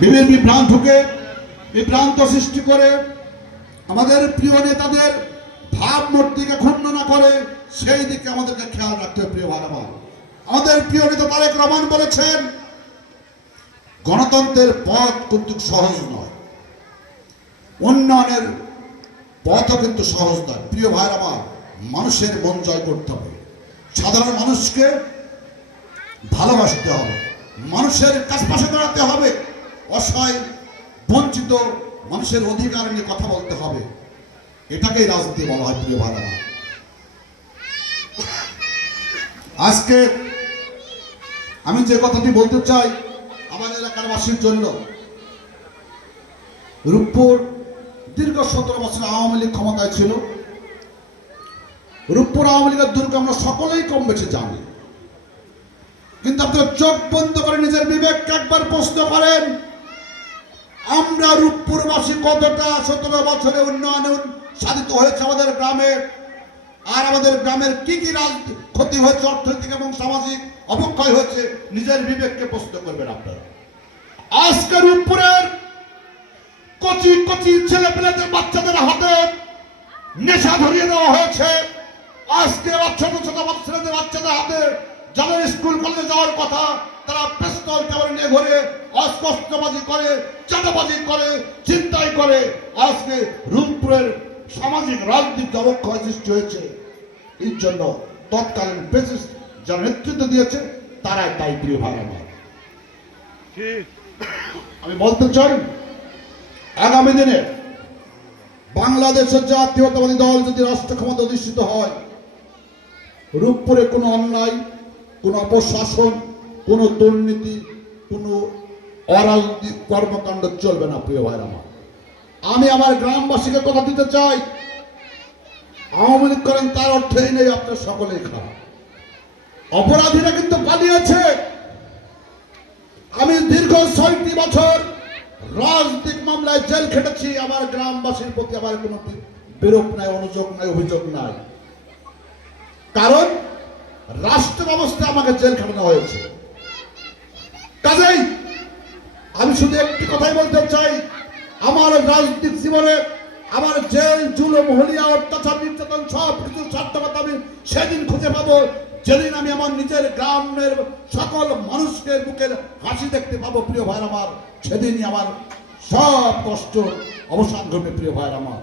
বিভিন্ন বিভ্রান্ত বিভ্রান্তকে বিভ্রান্ত সৃষ্টি করে আমাদের প্রিয় নেতাদের ভাবমূর্তিকে ক্ষুণ্ণ না করে, সেই দিকে আমাদেরকে খেয়াল রাখতে হবে, প্রিয় আমার আমাদের প্রিয় নেতা তারেক রহমান বলেছেন, গণতন্ত্রের পথ কিন্তু সহজ নয়। উন্নয়নের পথও কিন্তু সহজ নয়। প্রিয় ভাই আমার মানুষের মন জয় করতে হবে। সাধারণ মানুষকে ভালোবাসতে হবে। মানুষের কাছ পাশে দাঁড়াতে হবে। অসহায়, বঞ্চিত মানুষের অধিকার নিয়ে কথা বলতে হবে। এটাকেই রাজনীতি বলা হয়, প্রিয় ভাই আজকে আমি যে কথাটি বলতে চাই আমার এলাকার বাসীর জন্য, রূপপুর দীর্ঘ সতেরো বছর আওয়ামী লীগ ক্ষমতায় ছিল। রূপপুর আওয়ামী লীগের দুর্গ আমরা সকলেই কম বেশি জানি। কিন্তু আপনার চোখ বন্ধ করে নিজের বিবেককে একবার প্রশ্ন করেন আমরা রূপপুরবাসী কতটা সতেরো বছরে উন্নয়নে সাধিত হয়েছে আমাদের গ্রামে? আর আমাদের গ্রামের কি কি ক্ষতি হয়েছে, অর্থনৈতিক এবং সামাজিক অবক্ষয় হয়েছে, নিজের বিবেককে প্রশ্ন করবেন আপনারা। আজকে রূপপুরের কচি কচি ছেলে পেলেদের বাচ্চাদের হাতে নেশা ধরিয়ে দেওয়া হয়েছে। আজকে ছোট ছোট ছেলেদের বাচ্চাদের হাতে যাদের স্কুল কলেজে যাওয়ার কথা, তারা পিস্তল কেবল নিয়ে ঘুরে অস্পষ্টবাজি করে চাঁদাবাজি করে চিন্তাই করে আজকে রূপপুরের সামাজিক রাজনীতি অবক্ষয় সৃষ্টি এর জন্য তৎকালীন প্রেসিস যারা নেতৃত্ব দিয়েছে, তারাই তাই প্রিয় ভাই আমার। আমি বলতে চাই, আগামী দিনে বাংলাদেশের জাতীয়তাবাদী দল যদি রাষ্ট্র ক্ষমতা অধিষ্ঠিত হয়, রূপপুরে কোনো অন্যায়, কোনো অপশাসন, কোনো দুর্নীতি, কোনো অরাজনৈতিক কর্মকাণ্ড চলবে না, প্রিয় ভাইরা আমার। আমি আমার গ্রামবাসীকে কথা দিতে চাই আওয়ামী লীগ করেন, তার অর্থই নেই আপনার সকলেই খারাপ। অপরাধীরা কিন্তু পালিয়েছে। আমি দীর্ঘ ছয়টি বছর রাজনৈতিক মামলায় জেল খেটেছি। আমার গ্রামবাসীর প্রতি আমার কোনো বি- বিরোধ নাই, অনুযোগ নাই, অভিযোগ নাই। কারণ রাষ্ট্র ব্যবস্থায় আমাকে জেল খাটানো হয়েছে। কাজেই আমি শুধু একটি কথাই বলতে চাই, আমার রাজনৈতিক জীবনে আমার জেল জুলো মহলিয়া অত্যাচার, নির্যাতন সব কিছু সার্থকতা আমি সেদিন খুঁজে পাবো। যেদিন আমি আমার নিজের গ্রামের সকল মানুষকে বুকের হাসি দেখতে পাবো, প্রিয় ভাই আমার। সেদিনই আমার সব কষ্ট অবসান ঘটবে, প্রিয় ভাই আমার।